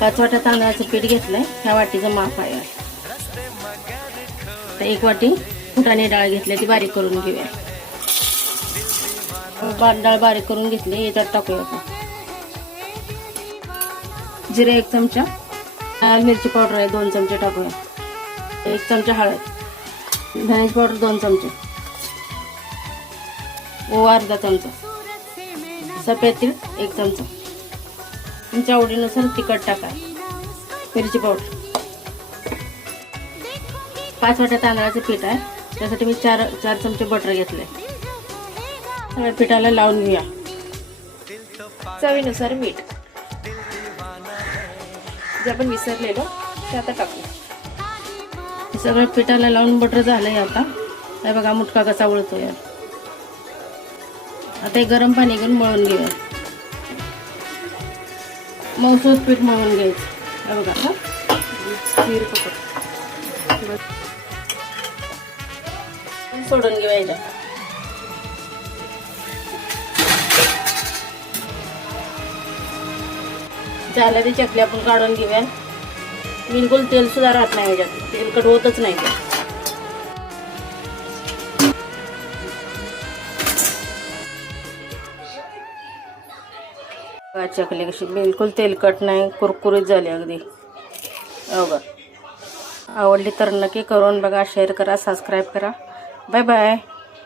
5 वाट्या तांदळाचं पीठ घेतलंय, ह्या वाटीचं माप आहे. तर 1 वाटी फुटाणे डाळ घेतली, ती बारीक करून घेऊया. डाळ बारीक करून घेतली, याच्यात टाकूया आता जिरे 1 चमचा, लाल मिरची पावडर आहे 2 चमचे टाकूया, 1 चमचा हळद, धण्याची पावडर 2 चमचे, ओवा अर्धा चमचा, सफेद तीळ 1 चमचा, तुमच्या आवडीनुसार तिखट टाका, मिरची पावडर. 5 वाट्या तांदळाचं पीठ आहे, त्यासाठी मी 4 चमचे बटर घेतले. सगळ्या पिठाला लावून घेऊया. चवीनुसार मीठ जे आपण विसरलेलो ते आता टाकू. हे सगळं पिठाला लावून बटर झालंय. आता हे बघा मुटका कसा वळतोय. आता हे गरम पाणी घेऊन मळून घेऊया. मऊसूत पीठ मळून घ्यायचं. हे बघा सोडून घेऊया याच्यात. झालं ते चकली आपण काढून घेऊया. बिलकुल तेल सुद्धा राहत नाही याच्यात, तेलकट होतच नाही. चकली कशी बिलकुल तेलकट नाही, कुरकुरीत झाली अगदी. बघा आवडली तर नक्की करून बघा, शेअर करा, सबस्क्राईब करा. Bye bye.